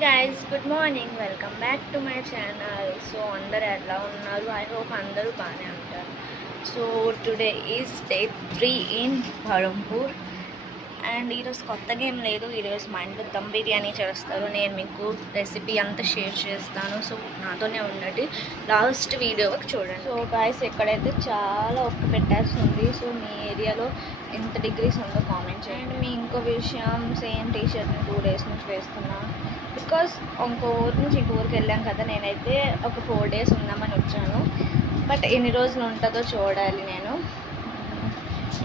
guys, good morning. Welcome back to my channel. So అందరు ఎలా ఉన్నారు? I hope అందరూ బాగానే ఉంటారు. So today is day 3 in Barampur. And ఈరోజు కొత్తగా ఏం లేదు. ఈరోజు మా ఇంట్లో దమ్ బిర్యానీ చేస్తారు. నేను మీకు రెసిపీ అంతా షేర్ చేస్తాను. సో నాతోనే ఉన్నట్టు లాస్ట్ వీడియో చూడండి. సో గాయస్ ఎక్కడైతే చాలా ఉప్పు పెట్టేస్తుంది. సో మీ ఏరియాలో ఎంత డిగ్రీస్ ఉందో కామెంట్ చేయండి. మీ ఇంకో విషయం, సేమ్ టీషర్ట్ని 2 days నుంచి వేస్తున్నా. బికాస్ ఇంకో ఊరు నుంచి ఇంకో ఊరికి వెళ్ళాం కదా. నేనైతే ఒక 4 days ఉందామని వచ్చాను. బట్ ఎన్ని రోజులు ఉంటుందో చూడాలి. నేను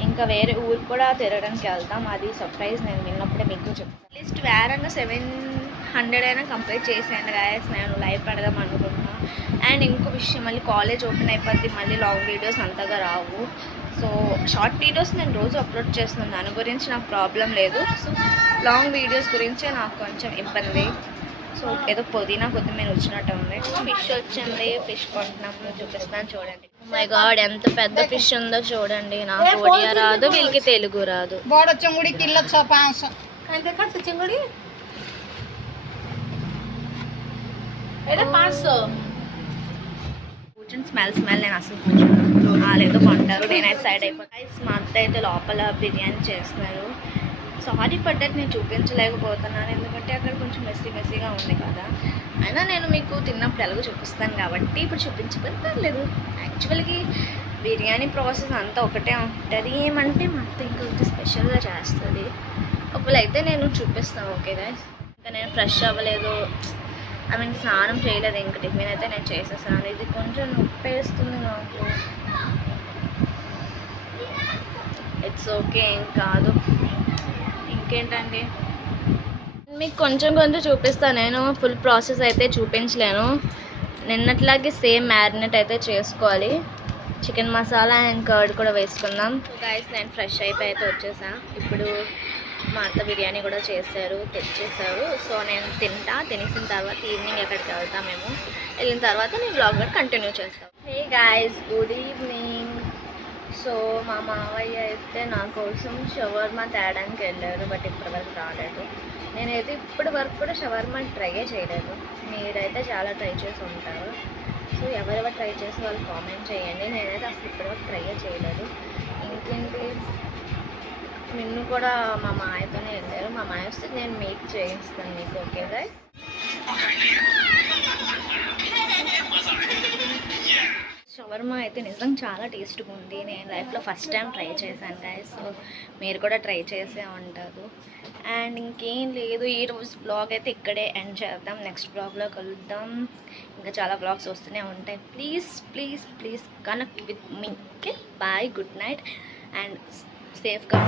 ఇంకా వేరే ఊరు కూడా తిరగడానికి వెళ్తాం. అది సర్ప్రైజ్, నేను విన్నప్పుడే మీకు చెప్తాను. అట్లీస్ట్ వేరన్నా 700 అయినా కంప్లీట్ చేసేయండి గాయస్. నేను లైవ్ పెడదాం అనుకుంటున్నా. అండ్ ఇంకో విషయం, మళ్ళీ కాలేజ్ ఓపెన్ అయిపోద్ది. మళ్ళీ లాంగ్ వీడియోస్ అంతగా రావు. సో షార్ట్ వీడియోస్ నేను రోజు అప్లోడ్ చేస్తున్నాను. దాని గురించి నాకు ప్రాబ్లం లేదు. సో లాంగ్ వీడియోస్ గురించే నాకు కొంచెం ఇబ్బంది. సో ఏదో పుదీనా కొద్దిమీర వచ్చినట్టు ఉంది. ఫిష్ వచ్చింది, ఫిష్ కొంటున్నాము, చూపిస్తాను చూడండి. మై గాడ్, ఎంత పెద్ద ఫిష్ ఉందో చూడండి. నాకు ఒడియా రాదు, వీళ్ళకి తెలుగు రాదు. కూర్చొని స్మెల్ నేను అసలు కూర్చున్నాను. వాళ్ళేదో కొంటారు, నేనైతే సైడ్ అయిపోతాయి. మా అత్త అయితే లోపల బిర్యానీ చేస్తున్నారు. సారీ ఫర్ దట్, నేను చూపించలేకపోతున్నాను ఎందుకంటే అక్కడ కొంచెం మెస్సీగా ఉంది కదా. అయినా నేను మీకు తిన్నప్పుడు ఎలాగో చూపిస్తాను కాబట్టి ఇప్పుడు చూపించకపోతే పర్లేదు. యాక్చువల్గా బిర్యానీ ప్రాసెస్ అంతా ఒకటే ఉంటుంది. ఏమంటే మా అత్త ఇంకా కొంచెం స్పెషల్గా చేస్తుంది. ఒకవేళ అయితే నేను చూపిస్తాను. ఓకే గాయ్స్, ఇంకా నేను ఫ్రెష్ అవ్వలేదు, స్నానం చేయలేదు. ఇంకా టిఫిన్ అయితే నేను చేసేసాను. ఇది కొంచెం నొప్పి వేస్తుంది నాకు. ఇట్స్ ఓకే, ఏం కాదు. ఇంకేంటండి, మీకు కొంచెం చూపిస్తాను. నేను ఫుల్ ప్రాసెస్ అయితే చూపించలేను. నిన్నట్లాగే సేమ్ మ్యారినేట్ అయితే చేసుకోవాలి. చికెన్ మసాలా అండ్ కర్డ్ కూడా వేసుకుందాం. గైస్, నేను ఫ్రెష్ అయిపోయి అయితే వచ్చేసాను. ఇప్పుడు మా అత్త బిర్యానీ కూడా తెచ్చేసారు. సో నేను తినేసిన తర్వాత ఈవినింగ్ ఎక్కడికి వెళ్తాం. మేము వెళ్ళిన తర్వాత నేను బ్లాగ్ కూడా కంటిన్యూ చేస్తాను. Hey guys, good evening. So మా మావయ్య అయితే నా కోసం షవర్మా తేడానికి వెళ్ళారు. బట్ ఇప్పటివరకు రాలేదు. నేనైతే ఇప్పటి వరకు కూడా షవర్మా ట్రై చేయలేదు. మీరైతే చాలా ట్రై చేసి ఉంటారు. సో ఎవరెవరు ట్రై చేసి వాళ్ళు కామెంట్ చేయండి. నేనైతే అసలు ఇప్పటివరకు ట్రై చేయలేదు. ఇంకేంటి, నిన్ను కూడా మా మాయతోనే వెళ్ళారు. మా మాయ వస్తే నేను మీట్ చేయిస్తాను మీకు. ఓకే గైస్, షవర్మా అయితే నిజంగా చాలా టేస్ట్గా ఉంది. నేను లైఫ్లో ఫస్ట్ టైం ట్రై చేశాను గైస్. సో మీరు కూడా ట్రై చేసే ఉంటారు. అండ్ ఇంకేం లేదు, ఈరోజు బ్లాగ్ అయితే ఇక్కడే ఎండ్ చేద్దాం. నెక్స్ట్ బ్లాగ్లో కలుద్దాం. ఇంకా చాలా బ్లాగ్స్ వస్తూనే ఉంటాయి. Please connect with me. Okay, bye, good night and సేఫ్గా.